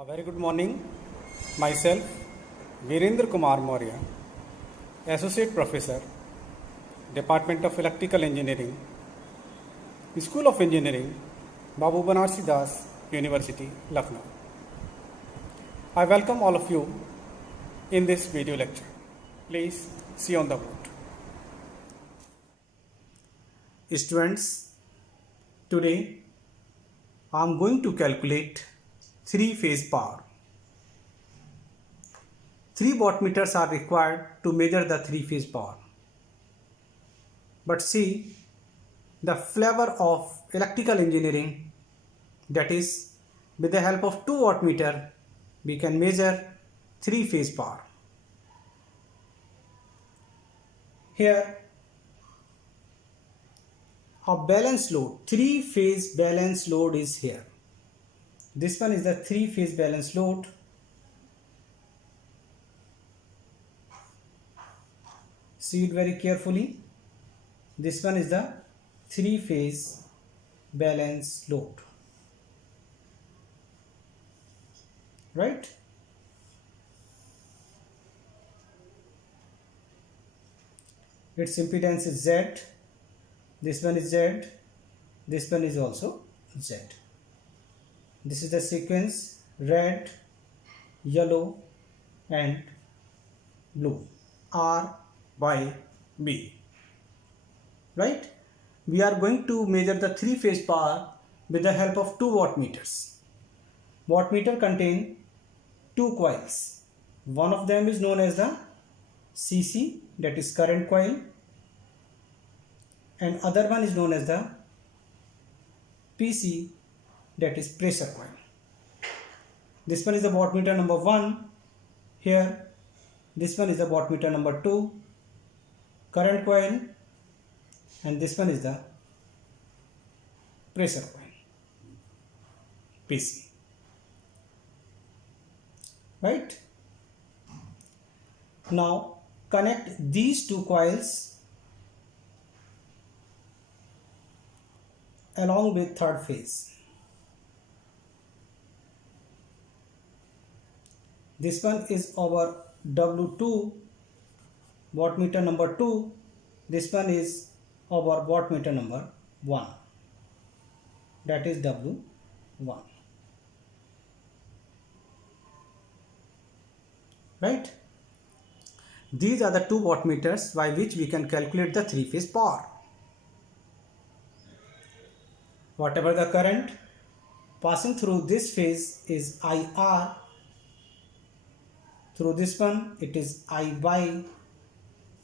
A very good morning. Myself, Virendra Kumar Maurya, Associate Professor, Department of Electrical Engineering, School of Engineering, Babu Banarsi Das University, Lucknow. I welcome all of you in this video lecture. Please see on the board. Students, today I am going to calculate three-phase power. 3 wattmeters are required to measure the three-phase power. But see, the flavor of electrical engineering, that is, with the help of 2 wattmeter, we can measure three-phase power. Here, a balance load, three-phase balance load is here. This one is the three-phase balance load. See it very carefully. This one is the three-phase balance load. Right? Its impedance is Z. This one is Z. This one is also Z. This is the sequence: red, yellow and blue. R by B. Right? We are going to measure the three-phase power with the help of 2 wattmeters. Wattmeter contain 2 coils. One of them is known as the CC, that is current coil, and other one is known as the PC, that is pressure coil. This one is the wattmeter number 1 here. This one is the wattmeter number 2, current coil, and this one is the pressure coil, PC. Right? Now connect these 2 coils along with third phase. This one is our W2, wattmeter number 2. This one is our wattmeter number 1, that is W1. Right? These are the 2 wattmeters by which we can calculate the three-phase power. Whatever the current passing through this phase is IR, through this one it is IY,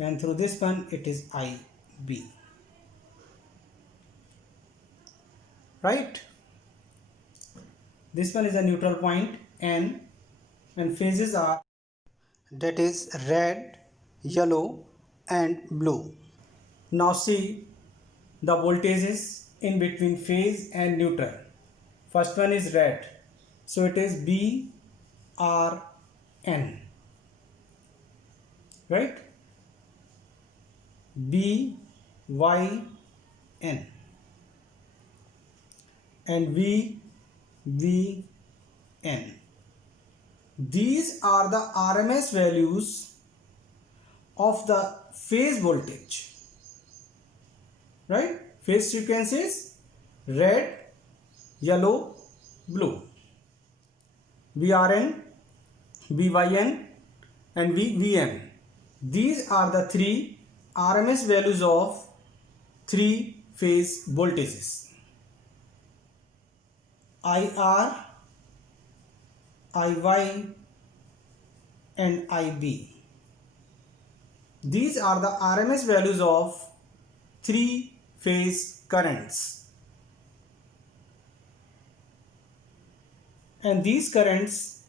and through this one it is IB. Right? This one is a neutral point N, and phases are, that is, red, yellow and blue. Now see the voltages in between phase and neutral. First one is red, so it is BRN. Right? BYN and VVN. These are the RMS values of the phase voltage. Right? Phase sequence is red, yellow, blue. VRN, VYN and VVN. These are the 3 RMS values of 3 phase voltages: IR, IY and IB. These are the RMS values of 3 phase currents, and these currents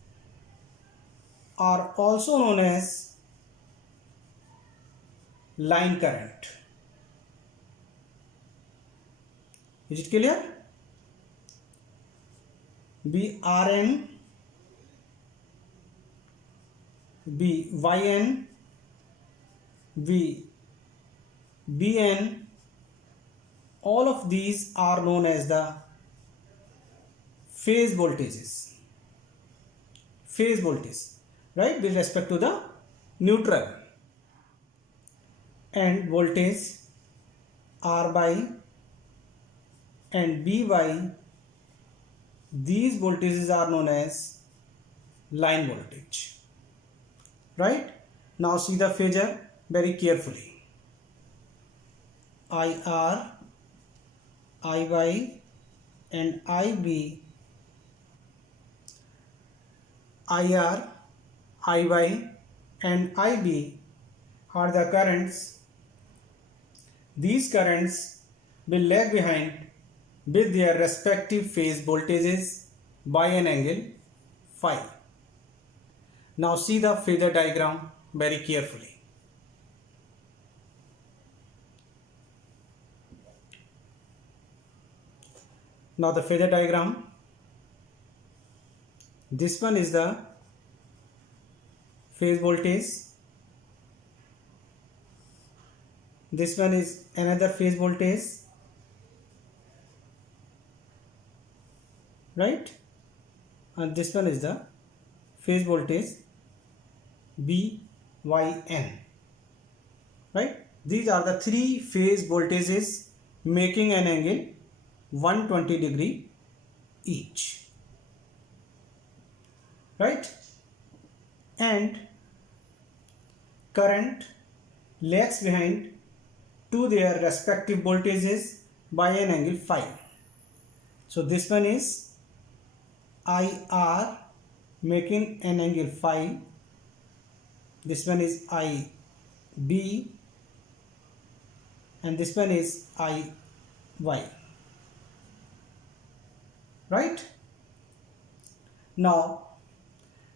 are also known as line current. Is it clear? BRN, BYN, VBN, all of these are known as the phase voltages. phase voltage, right, with respect to the neutral. And voltage R by and B by, these voltages are known as line voltage, right? Now see the phasor very carefully. IR, IY and IB, IR, IY and IB are the currents. These currents will lag behind with their respective phase voltages by an angle phi. Now see the phasor diagram very carefully. Now the phasor diagram, this one is the phase voltage, this one is another phase voltage, right, and this one is the phase voltage BYN, right. These are the three phase voltages making an angle 120 degree each, right, and current lags behind to their respective voltages by an angle phi. So this one is IR making an angle phi, this one is IB and this one is IY, right. Now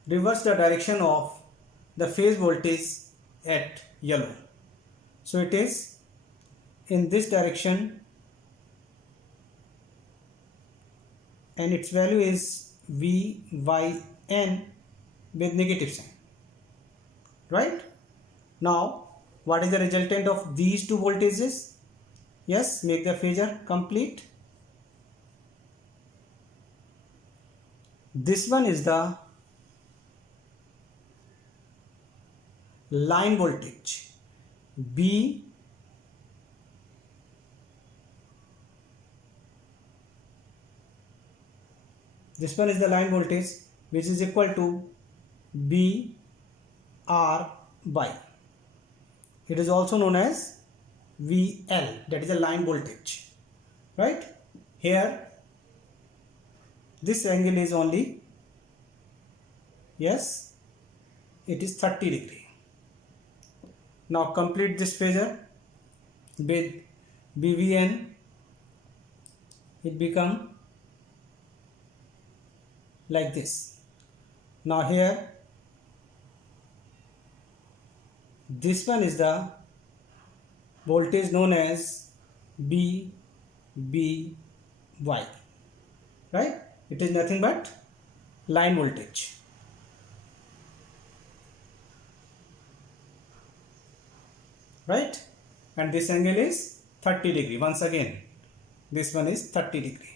reverse the direction of the phase voltage at yellow. So it is in this direction and its value is VYN with negative sign, right. Now what is the resultant of these two voltages? Yes, make the phasor complete. This one is the line voltage B, this one is the line voltage which is equal to BR by, it is also known as VL, that is a line voltage, right. Here this angle is only, yes, it is 30 degree. Now complete this phasor with BVN, it become like this. Now here this one is the voltage known as BBY, right, it is nothing but line voltage, right, and this angle is 30 degree. Once again this one is 30 degree.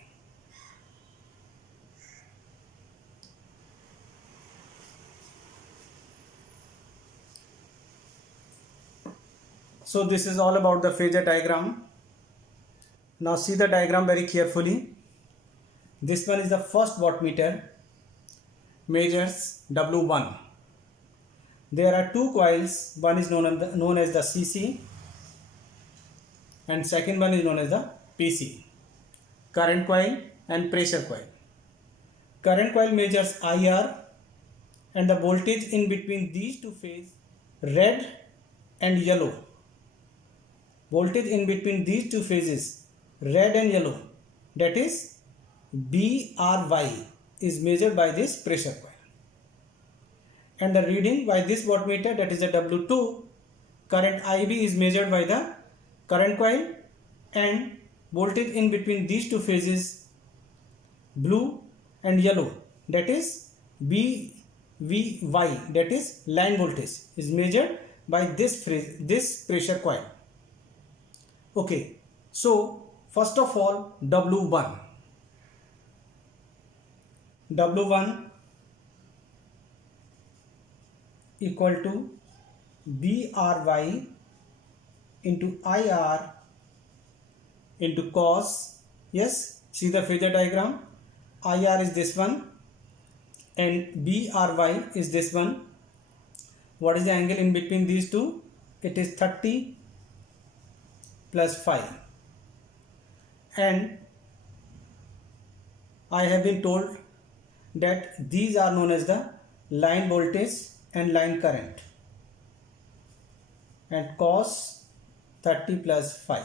So this is all about the phasor diagram. Now see the diagram very carefully. This one is the first wattmeter, measures W1. There are two coils, one is known as the CC and second one is known as the PC, current coil and pressure coil. Current coil measures IR and the voltage in between these two phases, red and yellow. Voltage in between these two phases, red and yellow, that is BRY, is measured by this pressure coil. And the reading by this wattmeter, that is the W2, current IB is measured by the current coil, and voltage in between these two phases, blue and yellow, that is BVY, that is line voltage, is measured by this pressure coil. Okay, so first of all W1 equal to BRY into IR into cos. Yes, see the phasor diagram. IR is this one and BRY is this one. What is the angle in between these two? It is 30 plus 5. And I have been told that these are known as the line voltage and line current. And cos 30 plus 5.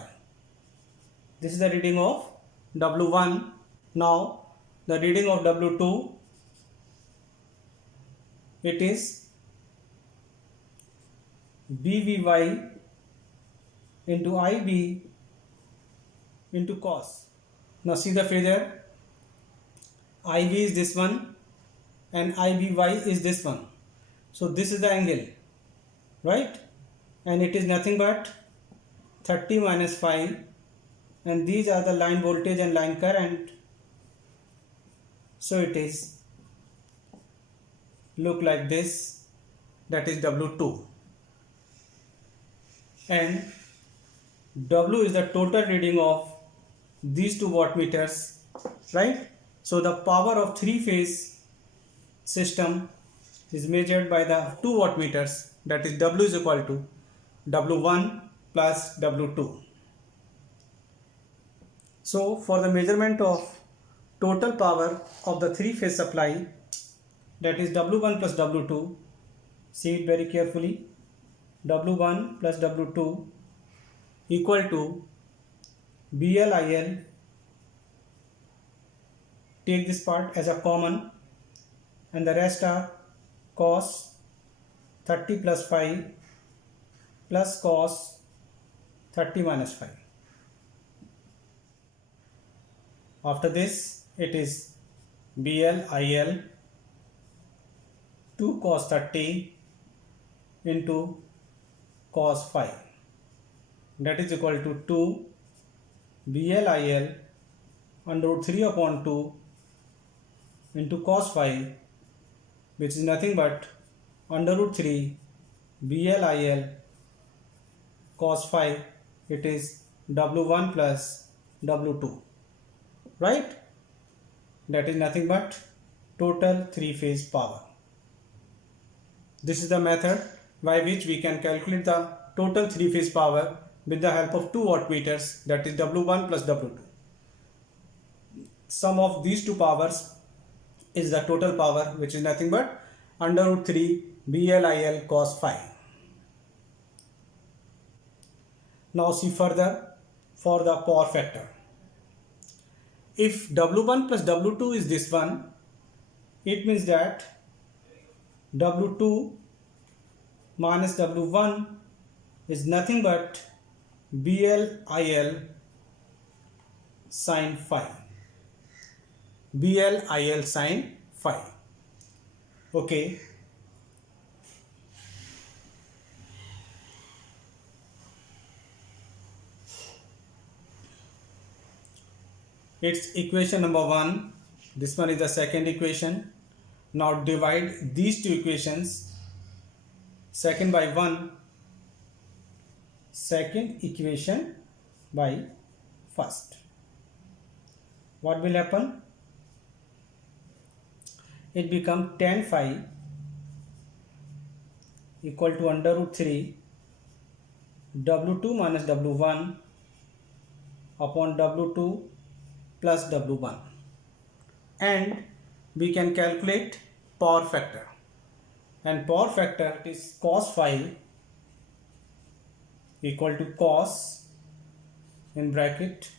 This is the reading of W1. Now the reading of W2, it is BVY into IB into cos. Now see the phasor. IB is this one and IBY is this one. So this is the angle, right? And it is nothing but 30 minus 5, and these are the line voltage and line current. So it is look like this, that is W2, and W is the total reading of these two wattmeters, right? So the power of three-phase system is measured by the two wattmeters, that is W is equal to W1 plus W2. So for the measurement of total power of the three-phase supply, that is W1 plus W2, see it very carefully, W1 plus W2 equal to BLIL, take this part as a common, and the rest are cos 30 plus 5 plus cos 30 minus 5. After this, it is BLIL 2 cos 30 into cos 5, that is equal to 2 BLIL under root 3 upon 2 into cos 5, which is nothing but under root 3 BLIL cos 5. It is W1 plus W2, right? That is nothing but total three-phase power. This is the method by which we can calculate the total three-phase power with the help of two wattmeters, that is W1 plus W2. Sum of these two powers is the total power, which is nothing but under root 3 BLIL cos 5. Now see further for the power factor. If W1 plus W2 is this one, it means that W2 minus W1 is nothing but BLIL sin phi. BLIL sin phi. Okay. It's equation number 1. This one is the second equation. Now divide these two equations, second by 1, second equation by first. What will happen? It becomes tan phi equal to under root 3 W2 minus W1 upon W2 plus W1, and we can calculate power factor, and power factor is cos phi equal to cos in bracket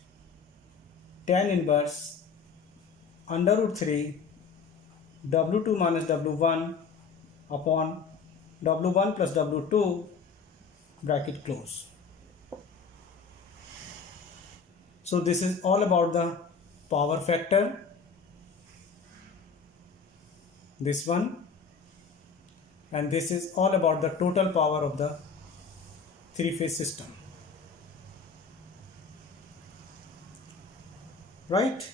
tan inverse under root 3 W2 minus W1 upon W1 plus W2 bracket close. So this is all about the power factor, this one, and this is all about the total power of the three-phase system, right?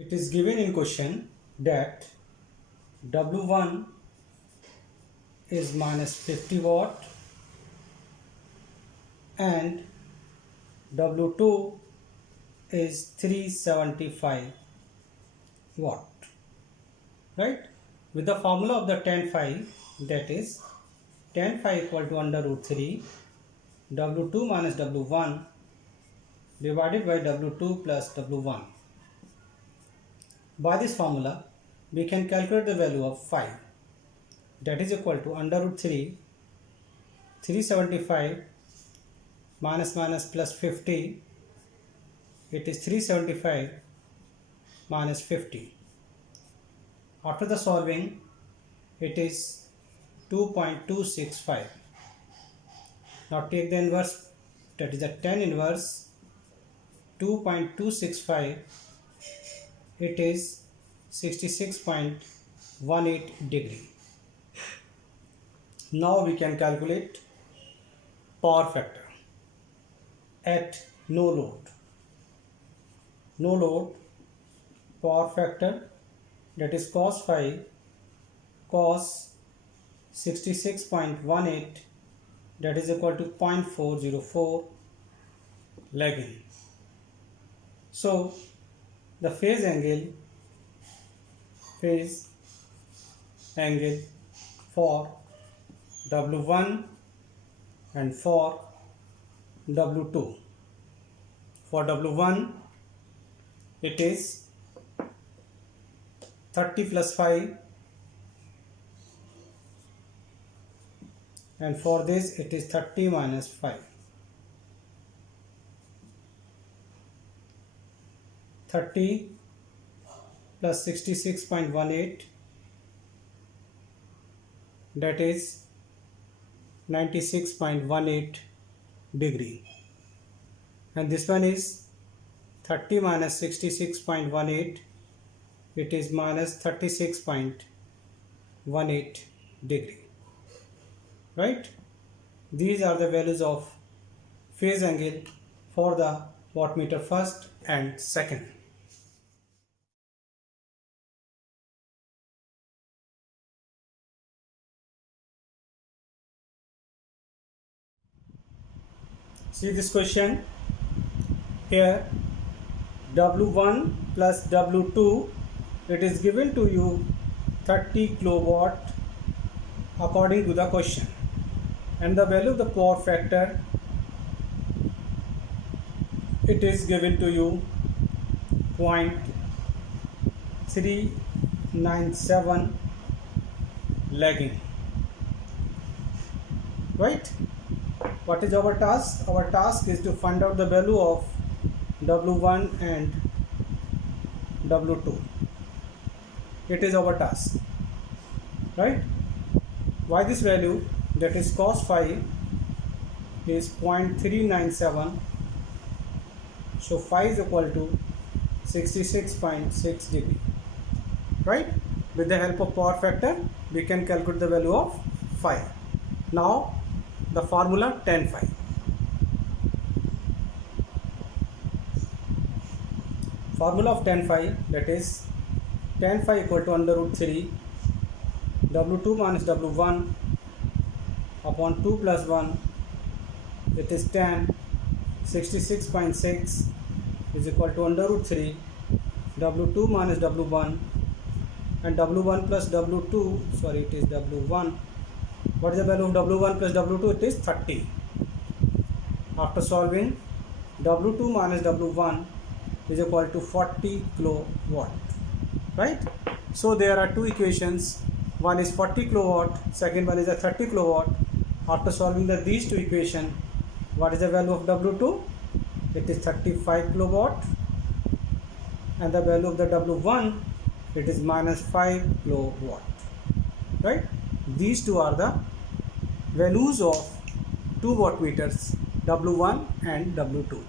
It is given in question that W1 is minus 50 watt and W2 is 375 watt, right? With the formula of the tan phi, that is tan phi equal to under root 3 W2 minus W1 divided by W2 plus W1. By this formula, we can calculate the value of phi, that is equal to under root 3 375 minus plus 50, it is 375 minus 50. After the solving, it is 2.265. Now take the inverse, that is the tan inverse 2.265, it is 66.18 degree. Now we can calculate power factor at no load. No load power factor, that is cos phi cos 66.18, that is equal to 0.404 lagging. So the phase angle for W1 and for W2. For W1 it is 30 plus 5, and for this it is 30 minus 5. 30 plus 66.18, that is 96.18 degree, and this one is 30 minus 66.18, it is minus 36.18 degree, right? These are the values of phase angle for the wattmeter first and second. See this question here, W1 plus W2, it is given to you 30 kilowatt according to the question, and the value of the power factor, it is given to you 0.397 lagging, right? What is our task? Our task is to find out the value of W1 and W2. It is our task, right? Why this value, that is cos phi is 0.397, so phi is equal to 66.6 degree, right? With the help of power factor, we can calculate the value of phi. Now the formula tan phi. Formula of tan phi, that is tan phi equal to under root 3 W2 minus W1 upon 2 plus 1, it is tan 66.6 is equal to under root 3 W2 minus W1, and W1 plus W2, sorry, it is W1. What is the value of W1 plus W2? It is 30. After solving, W2 minus W1 is equal to 40 kilowatt, right? So there are two equations, one is 40 kilowatt, second one is a 30 kilowatt. After solving these two equations, what is the value of W2? It is 35 kilowatt, and the value of the W1, it is minus 5 kilowatt, right? These two are the values of two wattmeters, W1 and W2.